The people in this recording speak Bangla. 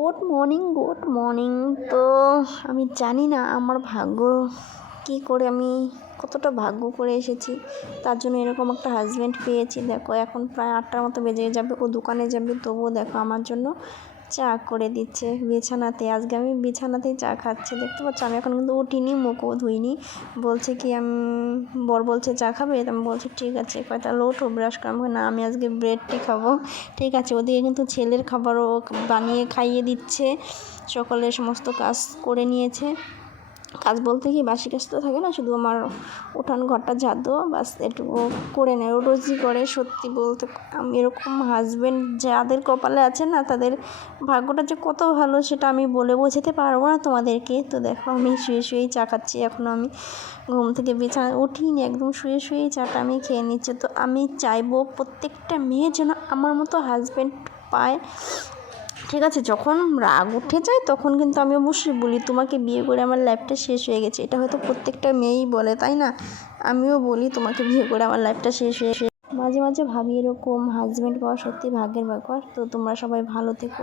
Good morning. তো আমি জানি না আমার ভাগ্য কী করে, আমি কতটা ভাগ্য করে এসেছি, তার জন্য এরকম একটা হাজব্যান্ড পেয়েছি। দেখো এখন প্রায় 8টার মতো বেজে যাবে, ও দোকানে যাবে, তবুও দেখো আমার জন্য চা করে দিচ্ছে বিছানাতে। আজকে আমি বিছানাতেই চা খাচ্ছি, দেখতে পাচ্ছ। আমি এখন কিন্তু উঠিনি, মুখও ধুইনি। বলছে কি বর বলছে চা খাবে, আমি বলছি ঠিক আছে। কয় তাহলে ওঠো ব্রাশ করবো না, আমি আজকে ব্রেড টি খাবো। ঠিক আছে, ওদিকে কিন্তু ছেলের খাবারও বানিয়ে খাইয়ে দিচ্ছে, সকালের সমস্ত কাজ করে নিয়েছে। কাজ বলতে কি বাসি কাজ তো থাকে না, শুধু আমার উঠান ঘরটা ঝাড় দেওয়া, বাস এটুকু করে নেয়। ও রোজই করে। সত্যি বলতে আমি এরকম হাজব্যান্ড যাদের কপালে আছে না, তাদের ভাগ্যটা যে কত ভালো সেটা আমি বলে বোঝাতে পারবো না তোমাদেরকে। তো দেখো আমি শুয়ে শুয়েই চা খাচ্ছি, এখনও আমি ঘুম থেকে বিছানা উঠিনি, একদম শুয়ে শুয়েই চাটা আমি খেয়ে নিচ্ছি। তো আমি চাইবো প্রত্যেকটা মেয়ে যেন আমার মতো হাজব্যান্ড পায়। ঠিক আছে, যখন রাগ উঠে যায় তখন কিন্তু আমি অবশ্যই বলি তোমাকে বিয়ে করে আমার লাইফটা শেষ হয়ে গেছে। এটা হয়তো প্রত্যেকটা মেয়েই বলে, তাই না? আমিও বলি তোমাকে বিয়ে করে আমার লাইফটা শেষ হয়ে মাঝে মাঝে ভাবি এরকম হাজব্যান্ড পাওয়া সত্যি ভাগ্যের ব্যাপার। তো তোমরা সবাই ভালো থেকো।